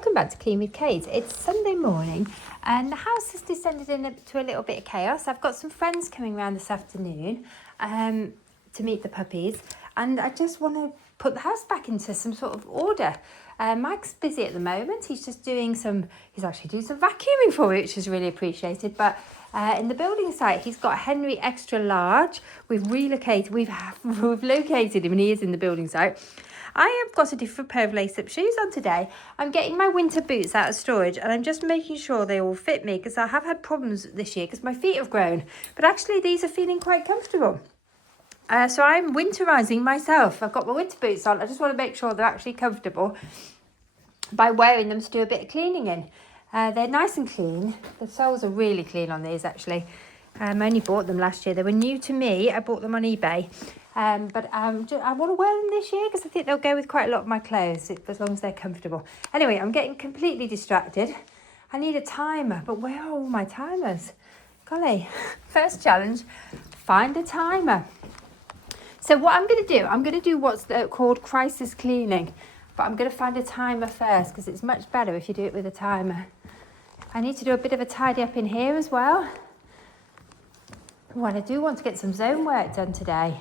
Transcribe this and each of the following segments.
welcome back to Clean with Kate. It's Sunday morning and the house has descended into a little bit of chaos. I've got some friends coming around this afternoon to meet the puppies, and I just want to put the house back into some sort of order. Mike's busy at the moment. He's actually doing some vacuuming for me, which is really appreciated. But in the building site, he's got a Henry extra large. We've located him, and he is in the building site. I have got a different pair of lace-up shoes on today. I'm getting my winter boots out of storage, and I'm just making sure they all fit me, because I have had problems this year because my feet have grown. But actually, these are feeling quite comfortable. So I'm winterizing myself. I've got my winter boots on. I just want to make sure they're actually comfortable by wearing them to do a bit of cleaning in. They're nice and clean. The soles are really clean on these, actually. I only bought them last year. They were new to me. I bought them on eBay. But I want to wear them this year because I think they'll go with quite a lot of my clothes, as long as they're comfortable. Anyway, I'm getting completely distracted. I need a timer, but where are all my timers? Golly, first challenge, find a timer. So what I'm going to do what's called crisis cleaning, but I'm going to find a timer first because it's much better if you do it with a timer. I need to do a bit of a tidy up in here as well. Well, I do want to get some zone work done today.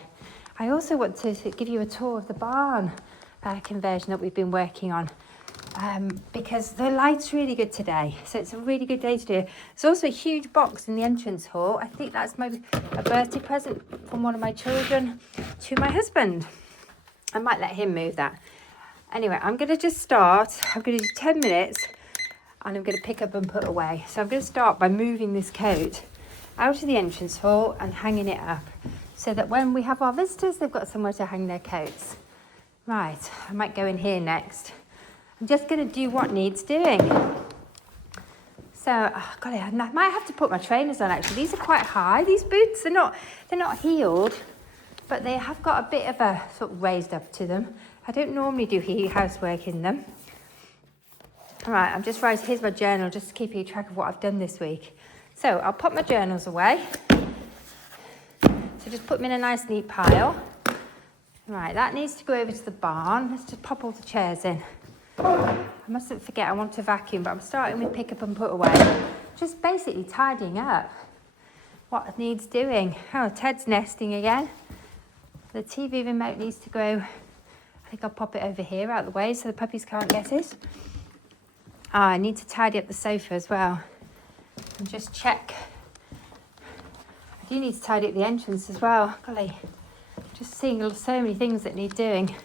I also want to give you a tour of the barn conversion that we've been working on, because the light's really good today, so it's a really good day to do it. There's also a huge box in the entrance hall. I think that's maybe a birthday present from one of my children to my husband. I might let him move that. Anyway, I'm going to just start. I'm going to do 10 minutes and I'm going to pick up and put away. So I'm going to start by moving this coat out of the entrance hall and hanging it up, so that when we have our visitors, they've got somewhere to hang their coats. Right, I might go in here next. I'm just going to do what needs doing. So, golly, I might have to put my trainers on, actually. These are quite high, these boots. They're not heeled, but they have got a bit of a sort of raised up to them. I don't normally do housework in them. All right, here's my journal, just keeping track of what I've done this week. So I'll put my journals away. So just put them in a nice neat pile. Right, that needs to go over to the barn. Let's just pop all the chairs in. I mustn't forget I want to vacuum, but I'm starting with pick up and put away. Just basically tidying up what needs doing. Oh, Ted's nesting again. The TV remote needs to go. I think I'll pop it over here out of the way so the puppies can't get it. I need to tidy up the sofa as well. And just check. I do need to tidy up the entrance as well. Golly, just seeing so many things that need doing.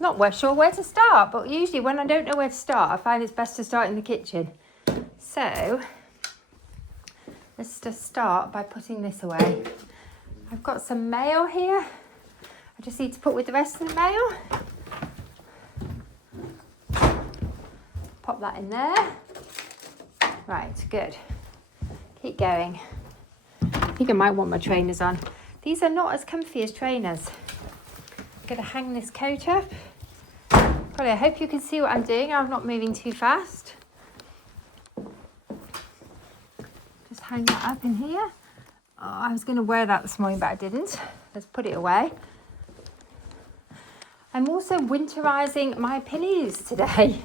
I'm not sure where to start, but usually when I don't know where to start, I find it's best to start in the kitchen. So let's just start by putting this away. I've got some mail here. I just need to put with the rest of the mail. Pop that in there. Right, good. Keep going. I think I might want my trainers on. These are not as comfy as trainers. I'm going to hang this coat up. Golly, I hope you can see what I'm doing. I'm not moving too fast. Just hang that up in here. Oh, I was going to wear that this morning, but I didn't. Let's put it away. I'm also winterizing my pillows today.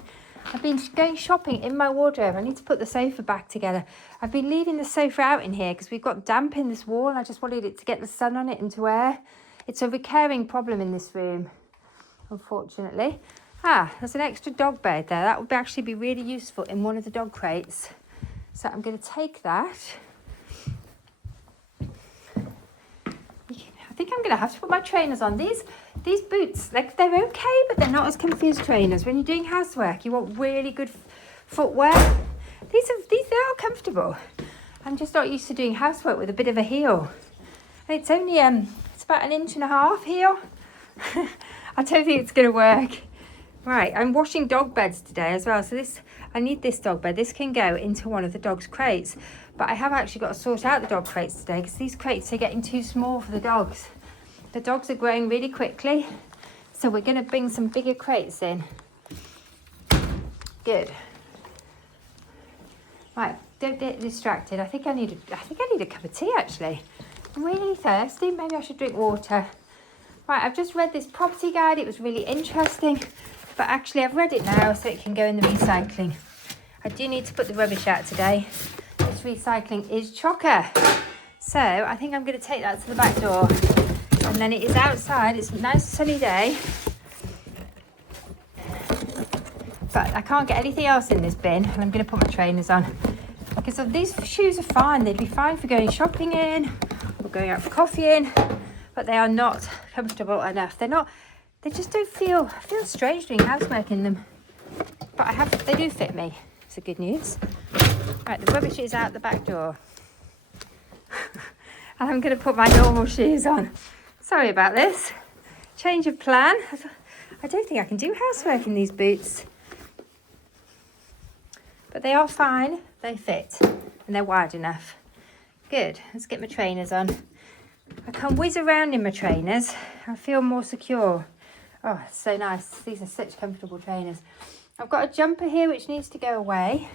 I've been going shopping in my wardrobe. I need to put the sofa back together. I've been leaving the sofa out in here because we've got damp in this wall, and I just wanted it to get the sun on it and to air. It's a recurring problem in this room, unfortunately. There's an extra dog bed there. That would actually be really useful in one of the dog crates. So I'm going to take that. I think I'm going to have to put my trainers on. These boots, they're okay, but they're not as comfy as trainers. When you're doing housework, you want really good footwear. They're comfortable. I'm just not used to doing housework with a bit of a heel. And it's only it's about 1.5 inches heel. I don't think it's going to work. Right, I'm washing dog beds today as well. So I need this dog bed. This can go into one of the dog's crates. But I have actually got to sort out the dog crates today because these crates are getting too small for the dogs. The dogs are growing really quickly. So we're going to bring some bigger crates in. Good. Right, don't get distracted. I think I need a cup of tea, actually. I'm really thirsty. Maybe I should drink water. Right, I've just read this property guide. It was really interesting. But actually I've read it now so it can go in the recycling. I do need to put the rubbish out today. This recycling is chocker. So I think I'm going to take that to the back door. And then it is outside. It's a nice sunny day. But I can't get anything else in this bin. And I'm going to put my trainers on. Because these shoes are fine. They'd be fine for going shopping in or going out for coffee in. But they are not comfortable enough. They're not, they just don't feel, I feel strange doing housework in them. But they do fit me. It's the good news. Right, the rubbish is out the back door. And I'm going to put my normal shoes on. Sorry about this. Change of plan. I don't think I can do housework in these boots. But they are fine. They fit. And they're wide enough. Good. Let's get my trainers on. I can whiz around in my trainers. I feel more secure. Oh, it's so nice. These are such comfortable trainers. I've got a jumper here which needs to go away.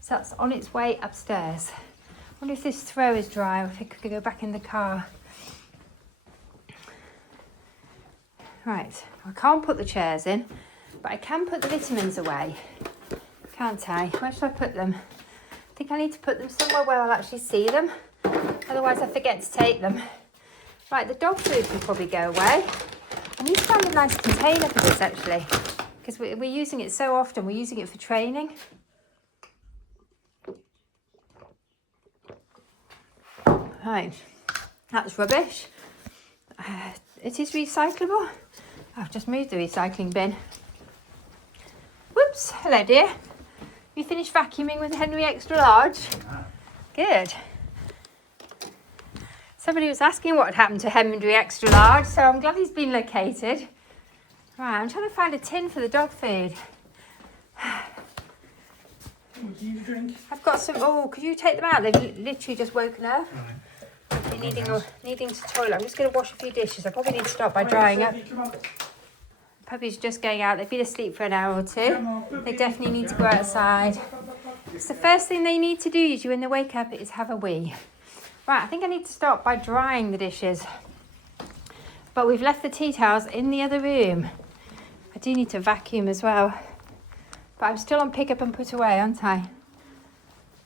So that's on its way upstairs. I wonder if this throw is dry or if it could go back in the car. Right, I can't put the chairs in, but I can put the vitamins away. Can't I? Where should I put them? I think I need to put them somewhere where I'll actually see them. Otherwise I forget to take them. Right, the dog food can probably go away. I need to find a nice container for this actually. Because we're using it so often. We're using it for training. Right, that's rubbish. It is recyclable. I've just moved the recycling bin. Whoops, hello dear. You finished vacuuming with Henry Extra Large? Good. Somebody was asking what had happened to Henry Extra Large, so I'm glad he's been located. Right, I'm trying to find a tin for the dog food. What do you drink? I've got some, oh, could you take them out? They've literally just woken up. Right. Needing to toilet. I'm just going to wash a few dishes. I probably need to start by drying up. Puppy's just going out. They've been asleep for an hour or two. They definitely need to go outside. It's the first thing they need to do usually when they wake up is have a wee. Right, I think I need to start by drying the dishes. But we've left the tea towels in the other room. I do need to vacuum as well. But I'm still on pick up and put away, aren't I?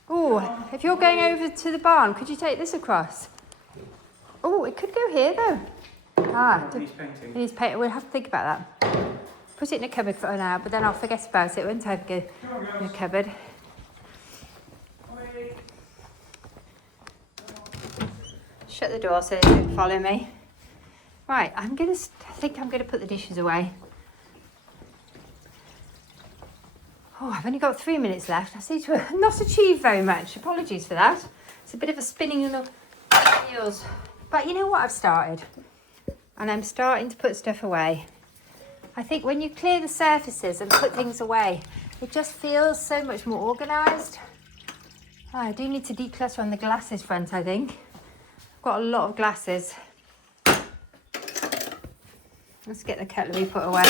Oh, if you're going over to the barn, could you take this across? Oh, it could go here though. Ah, it needs painting. We'll have to think about that. Put it in a cupboard for now, but then I'll forget about it, won't I? Go in a cupboard. Shut the door so they don't follow me. Right, I think I'm gonna put the dishes away. Oh, I've only got 3 minutes left. I seem to have not achieved very much. Apologies for that. It's a bit of a spinning in the wheels. But you know what I've started? And I'm starting to put stuff away. I think when you clear the surfaces and put things away, it just feels so much more organised. Oh, I do need to declutter on the glasses front, I think. I've got a lot of glasses. Let's get the cutlery put away.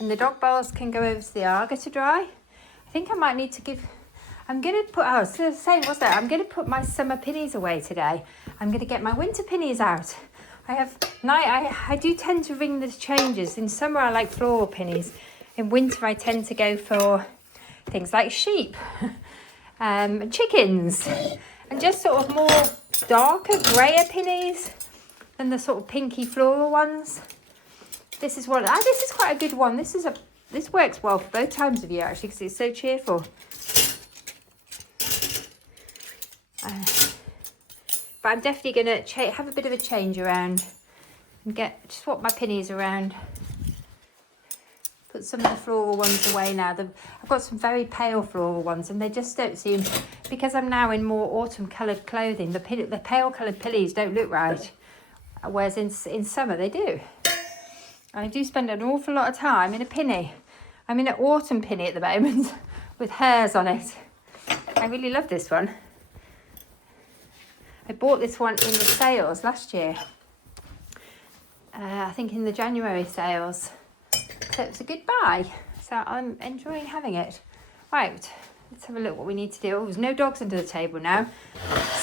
And the dog bowls can go over to the Arga to dry. I think I might need to give... I'm going to put... Oh, I was saying, what's that? I'm going to put my summer pinnies away today. I'm going to get my winter pinnies out. I do tend to ring the changes. In summer, I like floral pinnies. In winter, I tend to go for things like sheep, chickens, and just sort of more darker, grayer pinnies than the sort of pinky floral ones. This is one. This is quite a good one. This works well for both times of year actually because it's so cheerful. But I'm definitely going to have a bit of a change around and swap my pinnies around. Put some of the floral ones away now. I've got some very pale floral ones and they just don't seem, because I'm now in more autumn coloured clothing, the pale coloured pillies don't look right. Whereas in summer they do. I do spend an awful lot of time in a pinny. I'm in an autumn pinny at the moment with hairs on it. I really love this one. I bought this one in the sales last year. I think in the January sales. So it's a good buy. So I'm enjoying having it. Right, let's have a look what we need to do. Oh, there's no dogs under the table now.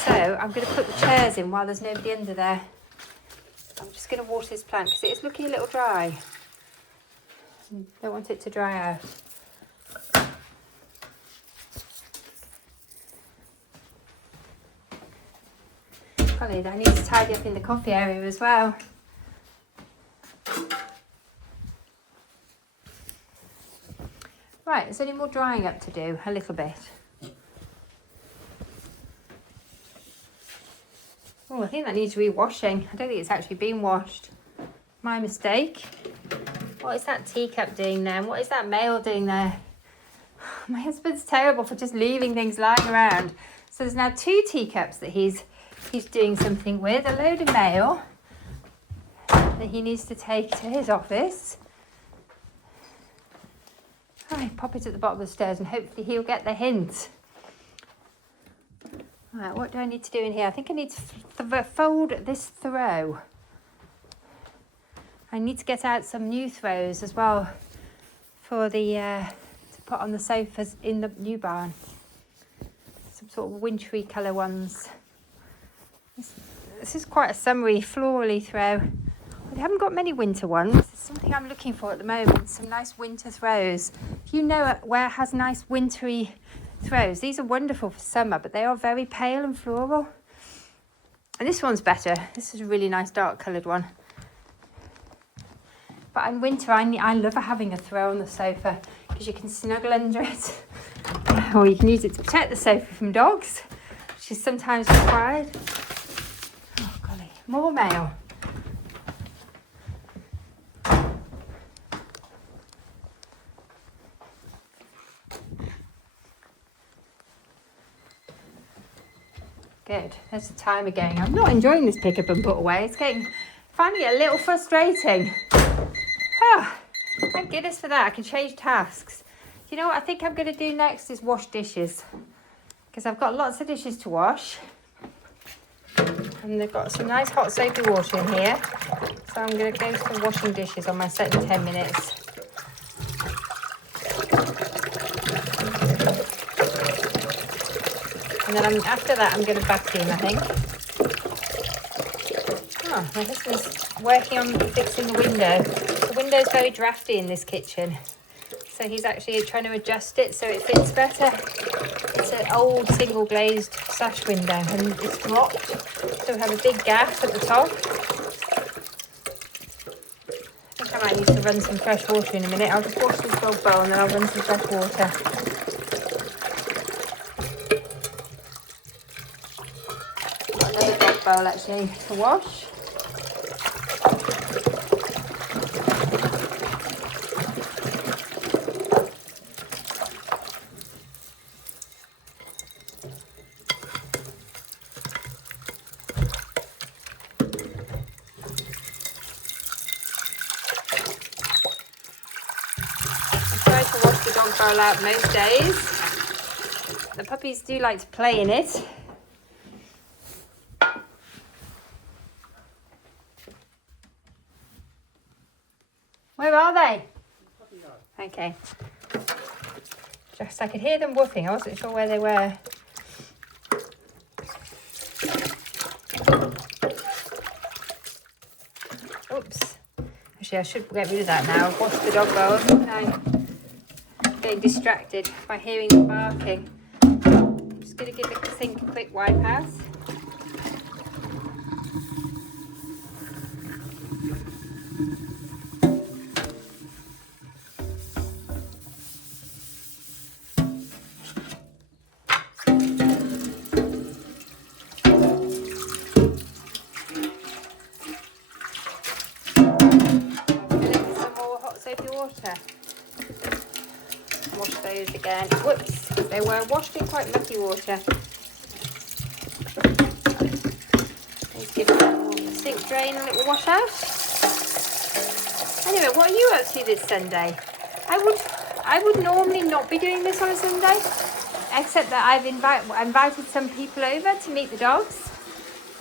So I'm going to put the chairs in while there's nobody under there. I'm just going to water this plant because it is looking a little dry. Don't want it to dry out. Probably I need to tidy up in the coffee area as well. Right, there's only more drying up to do, a little bit. Oh, I think that needs rewashing. I don't think it's actually been washed. My mistake. What is that teacup doing there? And what is that mail doing there? My husband's terrible for just leaving things lying around. So there's now 2 teacups that he's doing something with. A load of mail that he needs to take to his office. Right, pop it at the bottom of the stairs and hopefully he'll get the hint. Right, what do I need to do in here? I think I need to fold this throw. I need to get out some new throws as well for the to put on the sofas in the new barn. Some sort of wintry colour ones. This is quite a summery, florally throw. I haven't got many winter ones. It's something I'm looking for at the moment. Some nice winter throws. If you know where it has nice wintry throws, these are wonderful for summer, but they are very pale and floral. And this one's better. This is a really nice dark coloured one. But in winter, I love having a throw on the sofa because you can snuggle under it. Or you can use it to protect the sofa from dogs, which is sometimes required. Oh, golly. More mail. Good. There's the timer going. I'm not enjoying this pick up and put away. It's finding it a little frustrating. Oh, thank goodness for that. I can change tasks. Do you know what I think I'm going to do next is wash dishes. Because I've got lots of dishes to wash. And they've got some nice hot soapy water in here. So I'm going to go for washing dishes on my set in 10 minutes. And then after that, I'm going to vacuum, I think. Oh, my husband's working on fixing the window. The window's very drafty in this kitchen. So he's actually trying to adjust it so it fits better. It's an old single glazed sash window and it's dropped. So we have a big gap at the top. I think I might need to run some fresh water in a minute. I'll just wash this dog bowl and then I'll run some fresh water. Another dog bowl actually to wash. I try to wash the dog bowl out most days. The puppies do like to play in it. Where are they? Okay. Just I could hear them whooping. I wasn't sure where they were. Oops. Actually, I should get rid of that now. I've washed the dog bowl. I'm getting distracted by hearing them barking. I'm just going to give the sink a quick wipe out. Water. Wash those again. Whoops, they were washed in quite mucky water. Let's give the sink drain a little wash out. Anyway, what are you up to this Sunday? I would normally not be doing this on a Sunday, except that I've invited some people over to meet the dogs.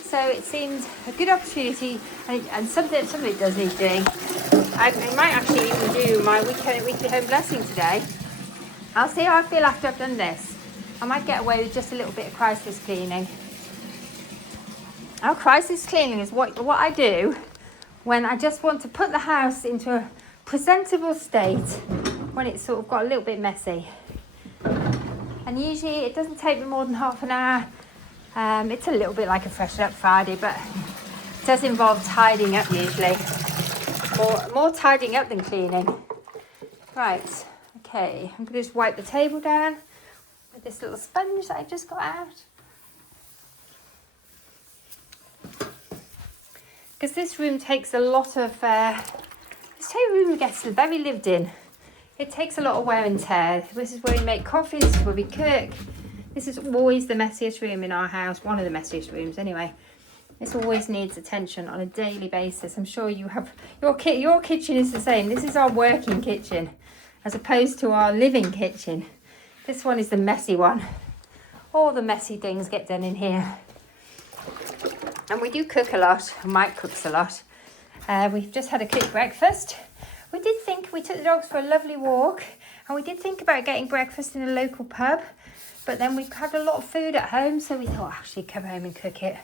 So it seemed a good opportunity and something does need doing. I might actually even do my weekly home blessing today. I'll see how I feel after I've done this. I might get away with just a little bit of crisis cleaning. Crisis cleaning is what I do when I just want to put the house into a presentable state when it's sort of got a little bit messy. And usually it doesn't take me more than half an hour. It's a little bit like a Freshen Up Friday, but it does involve tidying up usually. More tidying up than cleaning. Right, okay, I'm going to just wipe the table down with this little sponge that I just got out. Because this room takes a lot of, this room gets very lived in. It takes a lot of wear and tear. This is where we make coffee, this is where we cook. This is always the messiest room in our house, one of the messiest rooms anyway. This always needs attention on a daily basis. I'm sure you have, your kitchen is the same. This is our working kitchen as opposed to our living kitchen. This one is the messy one. All the messy things get done in here. And we do cook a lot. Mike cooks a lot. We've just had a quick breakfast. We took the dogs for a lovely walk, and we did think about getting breakfast in a local pub, but then we've had a lot of food at home, so we thought actually come home and cook it.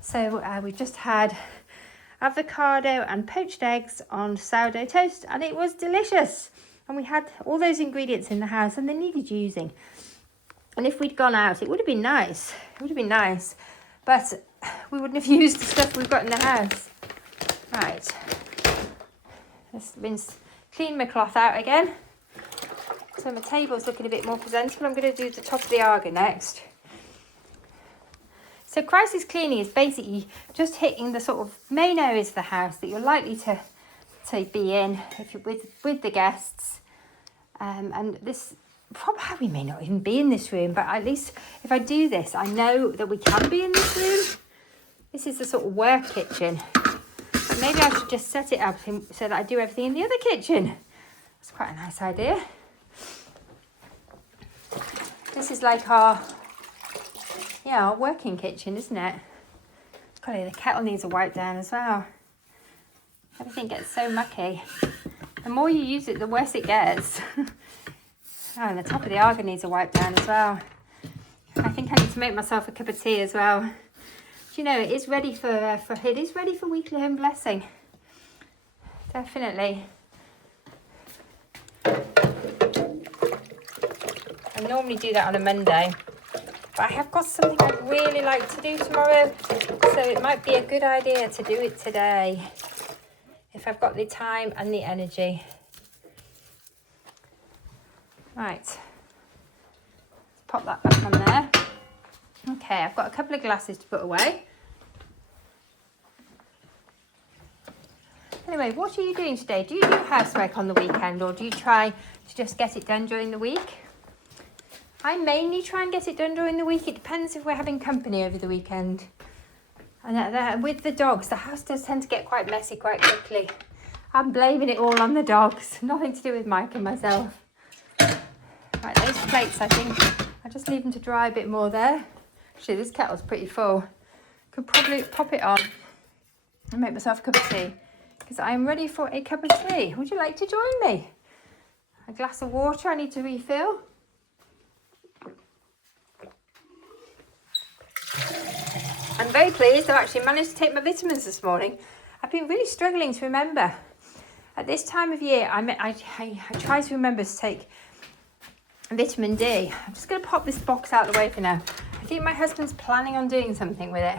So we just had avocado and poached eggs on sourdough toast, and it was delicious. And we had all those ingredients in the house, and they needed using. And if we'd gone out, it would have been nice. It would have been nice, but we wouldn't have used the stuff we've got in the house. Right. Let's clean my cloth out again. So my table's looking a bit more presentable. I'm going to do the top of the Arga next. So crisis cleaning is basically just hitting the sort of main areas of the house that you're likely to be in if you're with the guests. And this, probably we may not even be in this room, but at least if I do this, I know that we can be in this room. This is the sort of work kitchen. But maybe I should just set it up so that I do everything in the other kitchen. That's quite a nice idea. This is like our working kitchen, isn't it? Golly, the kettle needs a wipe down as well. Everything gets so mucky. The more you use it, the worse it gets. Oh, and the top of the Arga needs a wipe down as well. I think I need to make myself a cup of tea as well. Do you know, it is ready for weekly home blessing. Definitely. I normally do that on a Monday, but I have got something I'd really like to do tomorrow, so it might be a good idea to do it today if I've got the time and the energy. Right, let's pop that back on there. Okay, I've got a couple of glasses to put away. Anyway, what are you doing today? Do you do housework on the weekend, or do you try to just get it done during the week? I mainly try and get it done during the week. It depends if we're having company over the weekend. And with the dogs, the house does tend to get quite messy quite quickly. I'm blaming it all on the dogs. Nothing to do with Mike and myself. Right, those plates, I think, I'll just leave them to dry a bit more there. Actually, this kettle's pretty full. Could probably pop it on and make myself a cup of tea, because I'm ready for a cup of tea. Would you like to join me? A glass of water I need to refill. I'm very pleased I've actually managed to take my vitamins this morning. I've been really struggling to remember. At this time of year, I try to remember to take vitamin D. I'm just going to pop this box out of the way for now. I think my husband's planning on doing something with it.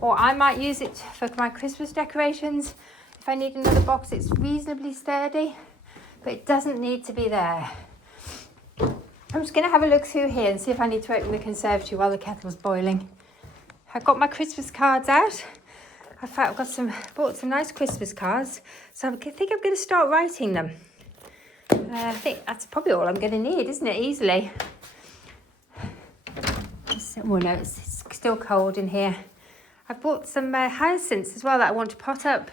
Or I might use it for my Christmas decorations. If I need another box, it's reasonably sturdy, but it doesn't need to be there. I'm just going to have a look through here and see if I need to open the conservatory while the kettle's boiling. I've got my Christmas cards out. I've bought some nice Christmas cards, so I think I'm going to start writing them. I think that's probably all I'm going to need, isn't it? Easily. Well, no, it's still cold in here. I've bought some hyacinths as well that I want to pot up,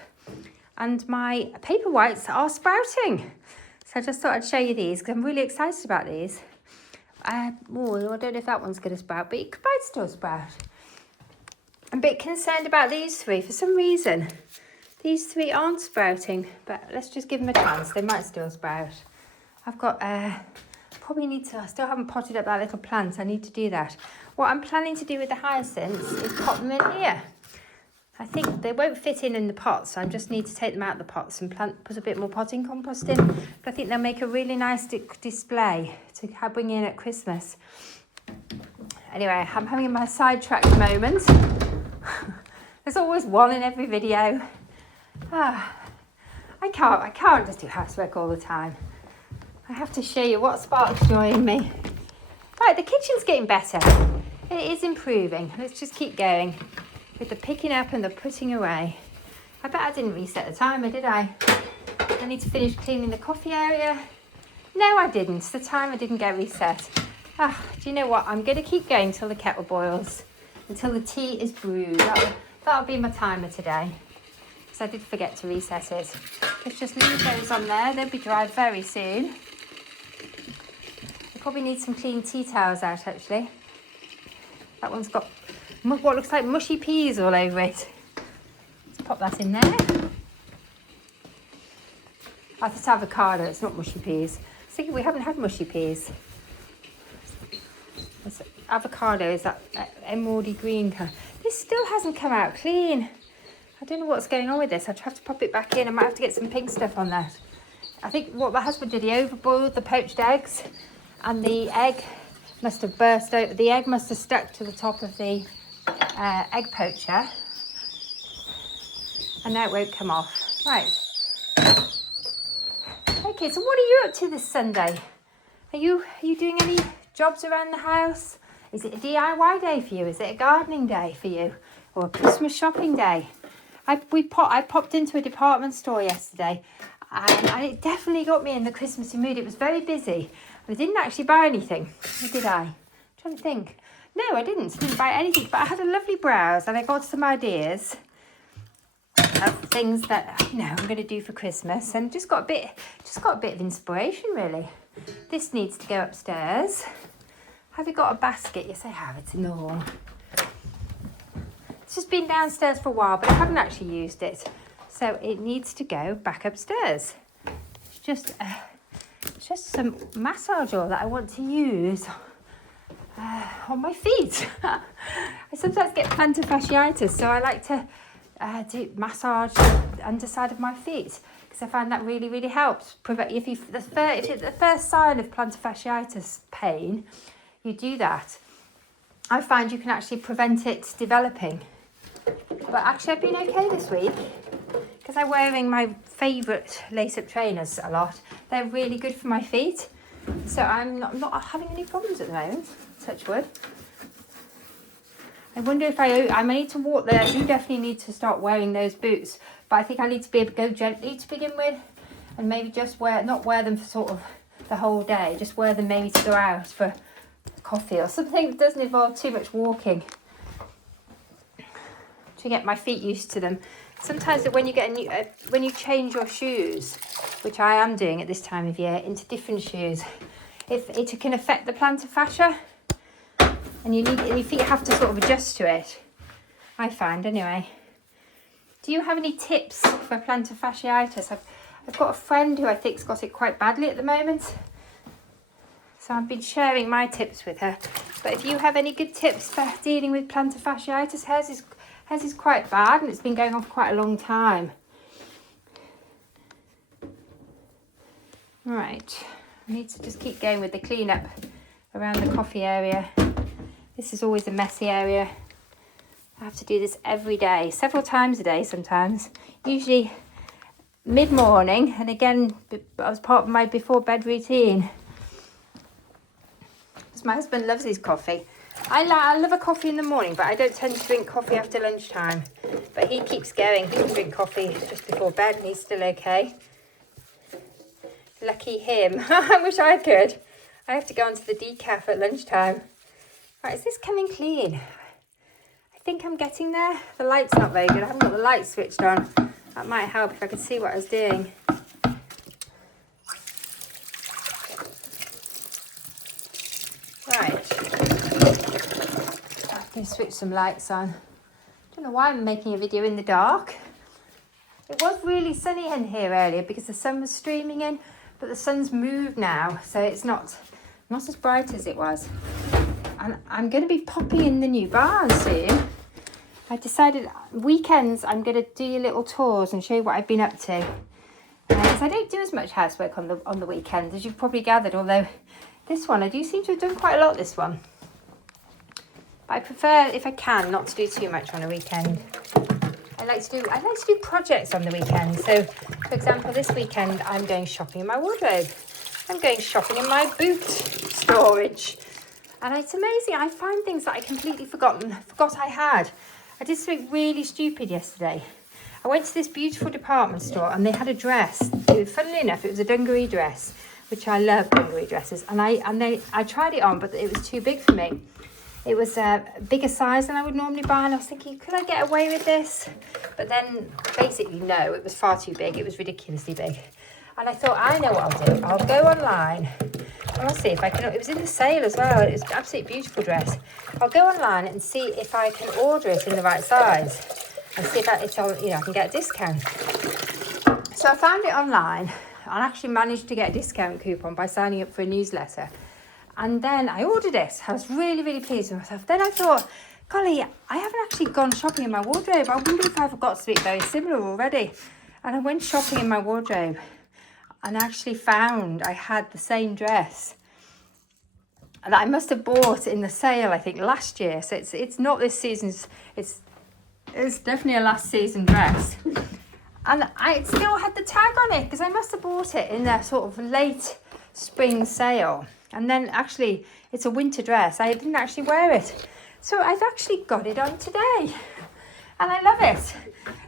and my paper whites are sprouting. So I just thought I'd show you these because I'm really excited about these. I don't know if that one's going to sprout, but it might still sprout. I'm a bit concerned about these three for some reason. These three aren't sprouting, but let's just give them a chance. They might still sprout. I've got, I still haven't potted up that little plant. I need to do that. What I'm planning to do with the hyacinths is pop them in here. I think they won't fit in the pots, so I just need to take them out of the pots and put a bit more potting compost in. But I think they'll make a really nice display to bring in at Christmas. Anyway, I'm having my sidetracked moment. There's always one in every video. I can't just do housework all the time. I have to show you what sparks joy in me. Right, the kitchen's getting better. It is improving. Let's just keep going with the picking up and the putting away. I bet I didn't reset the timer, did I? I need to finish cleaning the coffee area. No, I didn't. The timer didn't get reset. Do you know what? I'm going to keep going till the kettle boils, until the tea is brewed. That'll be my timer today, because I did forget to reset it. Let's just leave those on there. They'll be dry very soon. I probably need some clean tea towels out, actually. That one's got what looks like mushy peas all over it. Let's pop that in there. That's avocado, it's not mushy peas. I was thinking we haven't had mushy peas. Avocado is that emeraldy green colour. This still hasn't come out clean. I don't know what's going on with this. I'd have to pop it back in. I might have to get some pink stuff on that. I think what my husband did, he overboiled the poached eggs, and the egg must have burst out. The egg must have stuck to the top of the egg poacher, and now it won't come off. Right. Okay, so what are you up to this Sunday? Are you doing any jobs around the house? Is it a DIY day for you? Is it a gardening day for you? Or a Christmas shopping day? I popped into a department store yesterday, and it definitely got me in the Christmassy mood. It was very busy. I didn't actually buy anything, or did I? I'm trying to think. No, I didn't buy anything, but I had a lovely browse and I got some ideas of things that I'm going to do for Christmas, and just got a bit of inspiration, really. This needs to go upstairs. Have you got a basket? Yes, I have. It's in the hall. It's just been downstairs for a while, but I haven't actually used it, so it needs to go back upstairs. It's just some massage oil that I want to use on my feet. I sometimes get plantar fasciitis, so I like to do massage the underside of my feet, because I find that really, really helps. If it's the first sign of plantar fasciitis pain, you do that. I find you can actually prevent it developing. But actually, I've been okay this week, because I'm wearing my favourite lace-up trainers a lot. They're really good for my feet, so I'm not having any problems at the moment. Touch wood. I wonder if I may need to walk there. I do definitely need to start wearing those boots, but I think I need to be able to go gently to begin with, and maybe just not wear them for sort of the whole day. Just wear them maybe to go out for coffee or something that doesn't involve too much walking, to get my feet used to them. Sometimes when you get when you change your shoes, which I am doing at this time of year, into different shoes, it can affect the plantar fascia, and your feet have to sort of adjust to it, I find anyway. Do you have any tips for plantar fasciitis? I've got a friend who I think's got it quite badly at the moment, so I've been sharing my tips with her. But if you have any good tips for dealing with plantar fasciitis, hers is quite bad, and it's been going on for quite a long time. Right, I need to just keep going with the cleanup around the coffee area. This is always a messy area. I have to do this every day, several times a day sometimes. Usually mid-morning, and again as part of my before bed routine. Because my husband loves his coffee. I love a coffee in the morning, but I don't tend to drink coffee after lunchtime. But he keeps going. He can drink coffee just before bed, and he's still okay. Lucky him. I wish I could. I have to go onto the decaf at lunchtime. Right, is this coming clean? I think I'm getting there. The light's not very good. I haven't got the light switched on. That might help if I could see what I was doing. Right. I'm going to switch some lights on. I don't know why I'm making a video in the dark. It was really sunny in here earlier because the sun was streaming in, but the sun's moved now, so it's not as bright as it was. And I'm going to be popping in the new barn soon. I decided weekends I'm going to do little tours and show you what I've been up to. Because I don't do as much housework on the weekends, as you've probably gathered, although this one, I do seem to have done quite a lot this one. But I prefer, if I can, not to do too much on a weekend. I like to do projects on the weekend. So, for example, this weekend I'm going shopping in my wardrobe. I'm going shopping in my boot storage. And it's amazing. I find things that I completely forgot I had. I did something really stupid yesterday. I went to this beautiful department store and they had a dress. Funnily enough, it was a dungaree dress, which I love dungaree dresses. And I tried it on, but it was too big for me. It was a bigger size than I would normally buy, and I was thinking, could I get away with this? But then, basically, no, it was far too big. It was ridiculously big. And I thought, I know what I'll do. I'll go online, and I'll see if I can... It was in the sale as well. It was an absolutely beautiful dress. I'll go online and see if I can order it in the right size, and see if it's on, I can get a discount. So I found it online, and actually managed to get a discount coupon by signing up for a newsletter. And then I ordered it. I was really, really pleased with myself. Then I thought, golly, I haven't actually gone shopping in my wardrobe. I wonder if I've got something very similar already. And I went shopping in my wardrobe and actually found I had the same dress that I must have bought in the sale, I think, last year. So it's not this season's, it's definitely a last season dress. And I still had the tag on it because I must have bought it in the sort of late spring sale. And then actually, it's a winter dress. I didn't actually wear it. So I've actually got it on today. And I love it.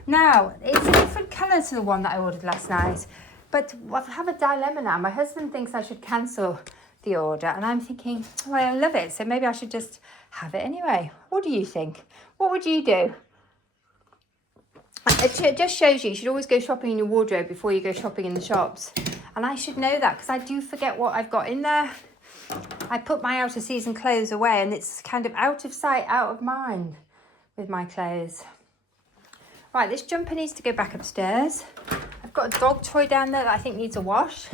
Now, it's a different colour to the one that I ordered last night. But I have a dilemma now. My husband thinks I should cancel the order. And I'm thinking, well, I love it. So maybe I should just have it anyway. What do you think? What would you do? It just shows you should always go shopping in your wardrobe before you go shopping in the shops. And I should know that because I do forget what I've got in there. I put my out of season clothes away and it's kind of out of sight, out of mind with my clothes. Right, this jumper needs to go back upstairs. I've got a dog toy down there that I think needs a wash.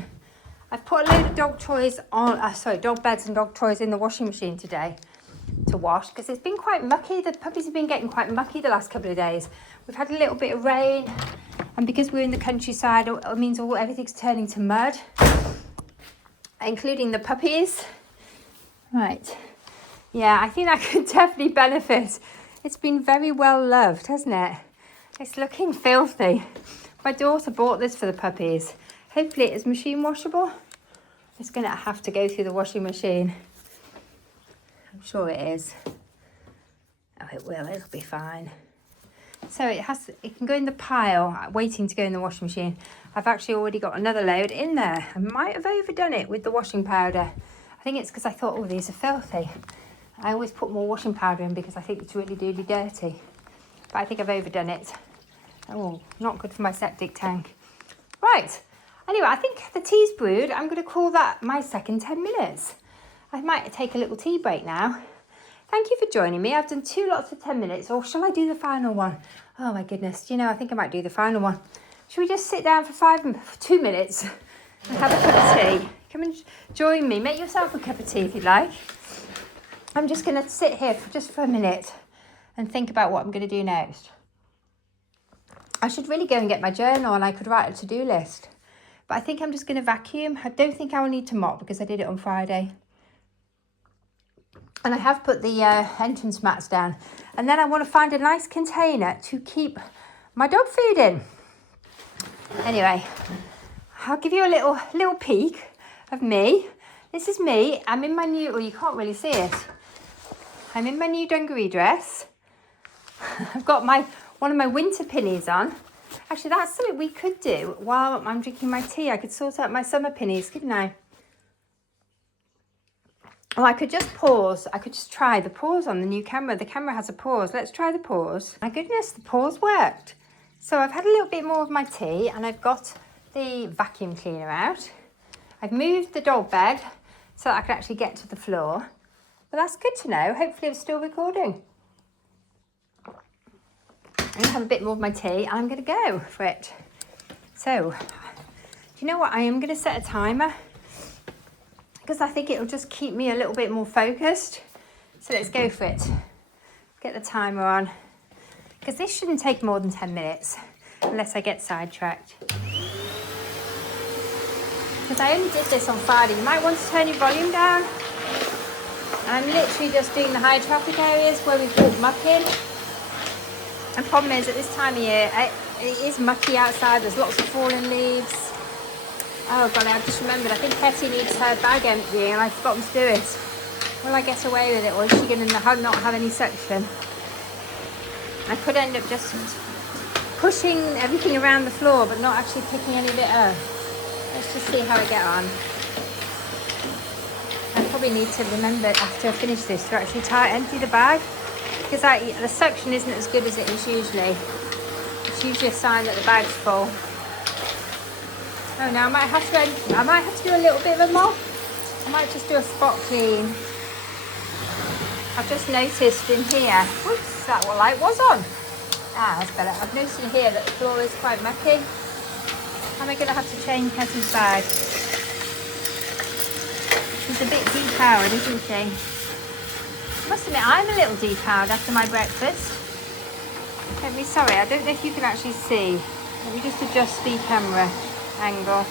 I've put a load of dog toys on, dog beds and dog toys in the washing machine today to wash because it's been quite mucky. The puppies have been getting quite mucky the last couple of days. We've had a little bit of rain and because we're in the countryside, it means everything's turning to mud, including the puppies. Right. Yeah, I think that could definitely benefit. It's been very well loved, hasn't it? It's looking filthy. My daughter bought this for the puppies. Hopefully it is machine washable. It's going to have to go through the washing machine. I'm sure it is. Oh, it will. It'll be fine. So it can go in the pile, waiting to go in the washing machine. I've actually already got another load in there. I might have overdone it with the washing powder. I think it's because I thought, oh, these are filthy. I always put more washing powder in because I think it's really, really dirty. But I think I've overdone it. Oh, not good for my septic tank. Right. Anyway, I think the tea's brewed. I'm going to call that my second 10 minutes. I might take a little tea break now. Thank you for joining me. I've done 2 lots of 10 minutes. Or shall I do the final one? Oh, my goodness. I think I might do the final one. Should we just sit down for 2 minutes and have a cup of tea? Come and join me. Make yourself a cup of tea if you'd like. I'm just going to sit here for a minute and think about what I'm going to do next. I should really go and get my journal and I could write a to-do list. But I think I'm just going to vacuum. I don't think I will need to mop because I did it on Friday. And I have put the entrance mats down. And then I want to find a nice container to keep my dog food in. Anyway, I'll give you a little peek of me. This is me. I'm in my new, you can't really see it. I'm in my new dungaree dress. I've got one of my winter pinnies on. Actually, that's something we could do while I'm drinking my tea. I could sort out my summer pinnies, couldn't I? Oh, I could just pause. I could just try the pause on the new camera. The camera has a pause. Let's try the pause. My goodness, the pause worked. So I've had a little bit more of my tea and I've got the vacuum cleaner out. I've moved the dog bed so that I can actually get to the floor. But that's good to know. Hopefully I'm still recording. I'm going to have a bit more of my tea and I'm going to go for it. So, do you know what? I am going to set a timer because I think it'll just keep me a little bit more focused. So let's go for it. Get the timer on. because this shouldn't take more than 10 minutes unless I get sidetracked. Because I only did this on Friday. You might want to turn your volume down. I'm literally just doing the high traffic areas where we've walked muck in. And the problem is at this time of year, it is mucky outside. There's lots of fallen leaves. Oh God, I've just remembered. I think Hetty needs her bag emptying and I've forgotten to do it. Will I get away with it, or is she going to not have any suction? I could end up just pushing everything around the floor but not actually picking any of it up. Let's just see how I get on. I probably need to remember after I finish this to actually empty the bag, because the suction isn't as good as it is usually. It's usually a sign that the bag's full. Oh, now I might have to do a little bit of a mop. I might just do a spot clean. I've just noticed in here, whoops, that light was on. Ah, that's better. I've noticed in here that the floor is quite mucky. Am I going to have to change Hetty's bag? She's a bit depowered, isn't she? I must admit, I'm a little depowered after my breakfast. Sorry, I don't know if you can actually see. Let me just adjust the camera angle.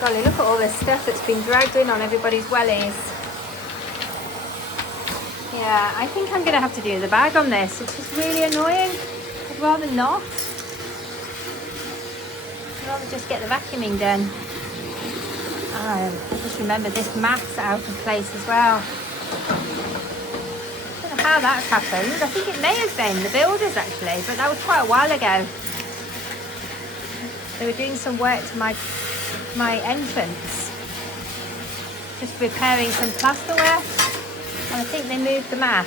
Golly, look at all this stuff that's been dragged in on everybody's wellies. Yeah, I think I'm going to have to do the bag on this. It's just really annoying. I'd rather not. I'd rather just get the vacuuming done. I just remember this mat's out of place as well. I don't know how that's happened. I think it may have been the builders actually, but that was quite a while ago. They were doing some work to my entrance, just repairing some plasterwork, and I think they moved the mat.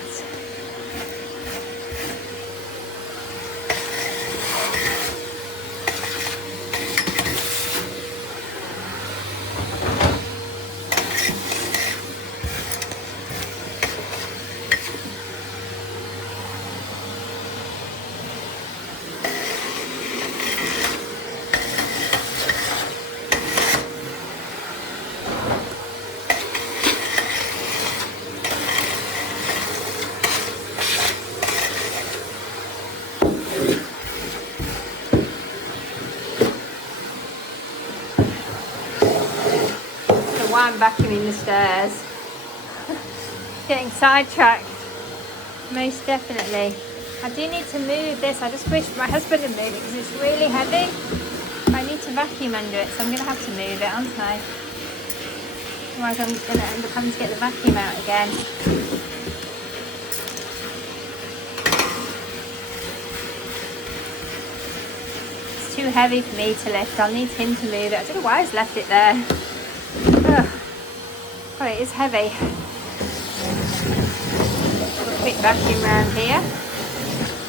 I'm vacuuming the stairs. Getting sidetracked, most definitely. I do need to move this. I just wish my husband had moved it because it's really heavy. I need to vacuum under it, so I'm going to have to move it, aren't I? Otherwise I'm going to end up having to get the vacuum out again. It's too heavy for me to lift. I'll need him to move it. I don't know why he's left it there. Ugh. Well, it is heavy. A quick vacuum around here.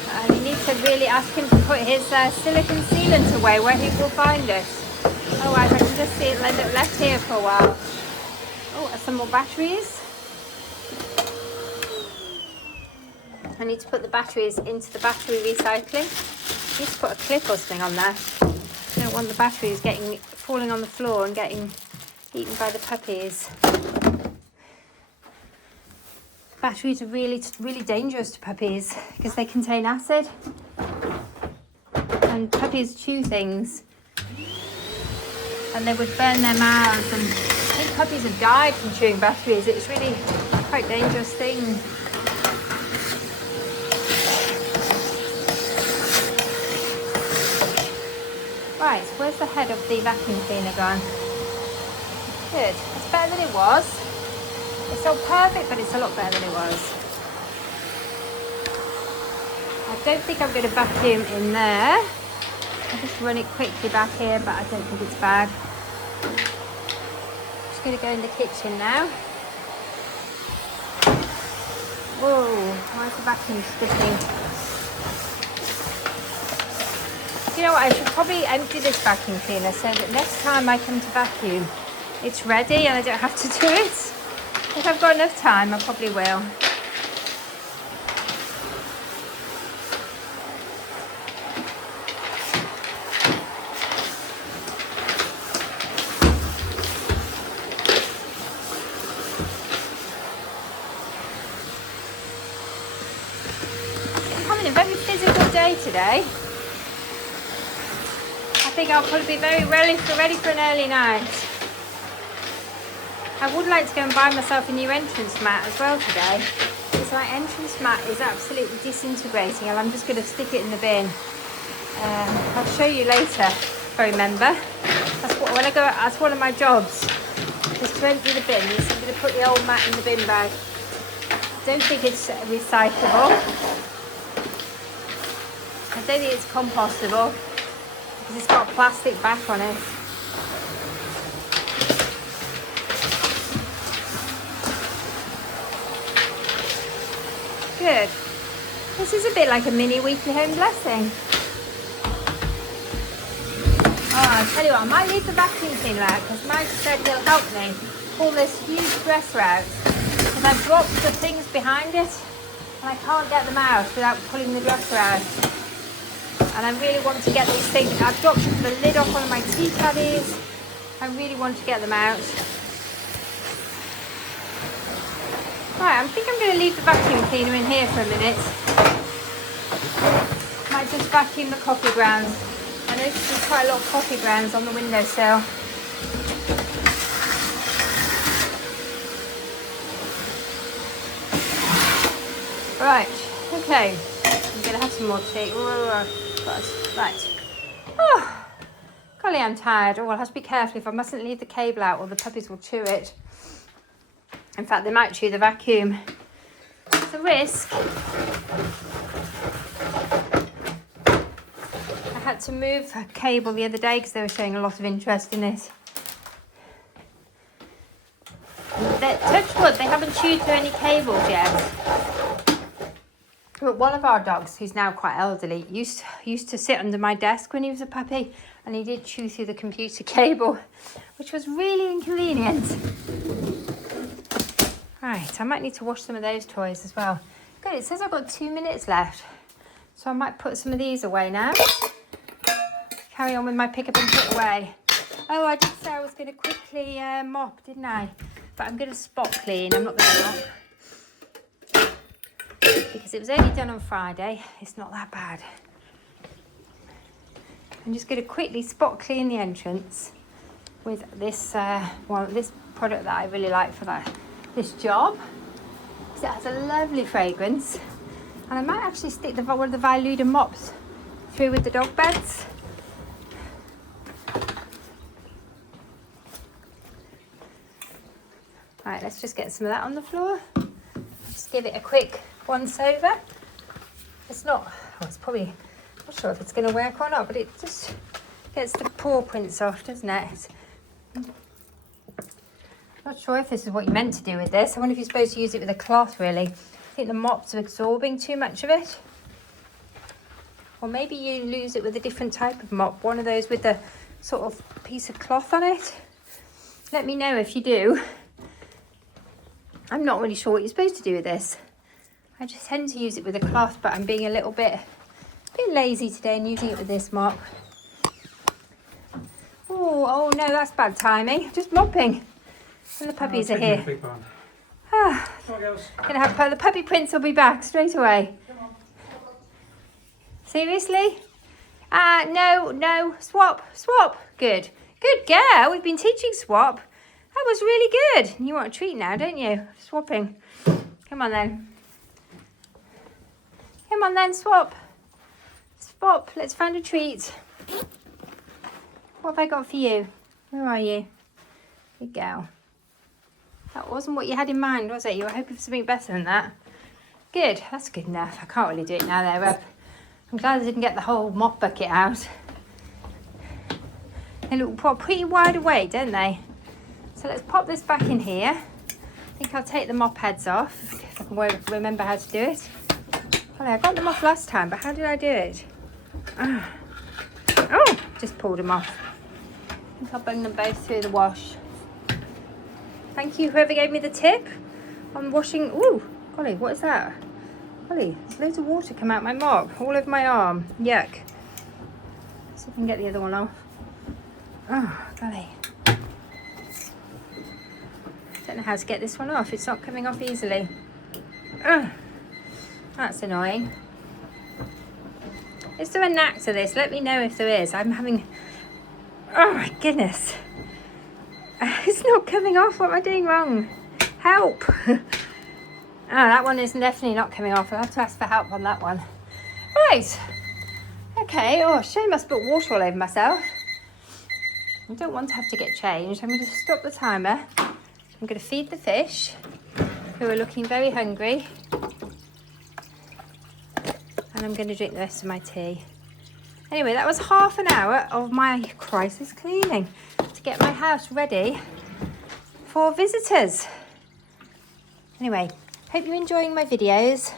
And you need to really ask him to put his silicone sealant away where he will find it. Otherwise I can just see it end up left here for a while. Oh, some more batteries. I need to put the batteries into the battery recycling. I need to put a clip or something on there. I don't want the batteries falling on the floor and getting eaten by the puppies. Batteries are really, really dangerous to puppies because they contain acid, and puppies chew things and they would burn their mouths, and I think puppies have died from chewing batteries. It's really quite a dangerous thing. Right, where's the head of the vacuum cleaner gone? Good. It's better than it was. It's not perfect, but it's a lot better than it was. I don't think I'm going to vacuum in there. I'll just run it quickly back here, but I don't think it's bad. Just going to go in the kitchen now. Whoa, why is the vacuum sticking? You know what, I should probably empty this vacuum cleaner so that next time I come to vacuum, it's ready and I don't have to do it. If I've got enough time, I probably will. today. I think I'll probably be very ready for an early night. I would like to go and buy myself a new entrance mat as well today. Because my entrance mat is absolutely disintegrating and I'm just going to stick it in the bin. I'll show you later if I remember. That's one of my jobs. Is to empty the bin. So I'm going to put the old mat in the bin bag. Don't think it's recyclable. I don't think it's compostable because it's got a plastic back on it. Good. This is a bit like a mini weekly home blessing. Oh, I'll tell you what, I might leave the vacuum cleaner out because Mike said he'll help me pull this huge dresser out. Because I've dropped the things behind it and I can't get them out without pulling the dresser out. And I really want to get these things. I've dropped the lid off one of my tea caddies. I really want to get them out. Right, I think I'm going to leave the vacuum cleaner in here for a minute. Might just vacuum the coffee grounds. I noticed there's quite a lot of coffee grounds on the windowsill. Right, okay. I'm going to have some more tea. Right. Oh, golly, I'm tired. Oh, I'll have to be careful if I mustn't leave the cable out or the puppies will chew it. In fact, they might chew the vacuum. It's a risk. I had to move a cable the other day because they were showing a lot of interest in it. Touch wood, they haven't chewed through any cables yet. But one of our dogs, who's now quite elderly, used to sit under my desk when he was a puppy, and he did chew through the computer cable, which was really inconvenient. Right, I might need to wash some of those toys as well. Good, it says I've got 2 minutes left, so I might put some of these away now. Carry on with my pick up and put away. Oh, I did say I was going to quickly mop, didn't I? But I'm going to spot clean. I'm not going to mop. Because it was only done on Friday. It's not that bad. I'm just going to quickly spot clean the entrance with this this product that I really like for this job. Because it has a lovely fragrance. And I might actually stick one of the Viluda mops through with the dog beds. Right, let's just get some of that on the floor. Just give it a quick once over. It's not, it's probably, I'm not sure if it's going to work or not, but it just gets the paw prints off, doesn't it? Not sure if this is what you meant to do with this. I wonder if you're supposed to use it with a cloth, really. I think the mop's absorbing too much of it. Or maybe you lose it with a different type of mop, one of those with the sort of piece of cloth on it. Let me know if you do. I'm not really sure what you're supposed to do with this. I just tend to use it with a cloth, but I'm being a bit lazy today and using it with this mop. Oh no, that's bad timing. Just mopping. And the puppies are here. Gonna have the puppy prince will be back straight away. Seriously? No, swap. Good girl. We've been teaching swap. That was really good. You want a treat now, don't you? Swapping. Come on then. Swap. Let's find a treat. What have I got for you? Where are you? Good girl. That wasn't what you had in mind, was it? You were hoping for something better than that. Good. That's good enough. I can't really do it now they're up. I'm glad I didn't get the whole mop bucket out. They look pretty wide awake, don't they? So let's pop this back in here. I think I'll take the mop heads off, if I can remember how to do it. Oh, I got them off last time, but how did I do it? Oh, just pulled them off. I think I'll bring them both through the wash. Thank you, whoever gave me the tip on washing. Ooh, golly, what is that? Golly, there's loads of water come out my mop, all over my arm. Yuck. Let's see if I can get the other one off. Oh, golly. Don't know how to get this one off. It's not coming off easily. That's annoying. Is there a knack to this? Let me know if there is. I'm having... Oh my goodness. It's not coming off. What am I doing wrong? Help. Oh, that one is definitely not coming off. I'll have to ask for help on that one. Right. Okay. Oh, shame I spilt water all over myself. I don't want to have to get changed. I'm going to stop the timer. I'm going to feed the fish, who are looking very hungry. And I'm going to drink the rest of my tea. Anyway, that was half an hour of my crisis cleaning to get my house ready for visitors. Anyway, hope you're enjoying my videos.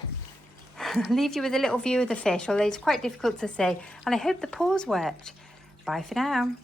I'll leave you with a little view of the fish, although it's quite difficult to see. And I hope the paws worked. Bye for now.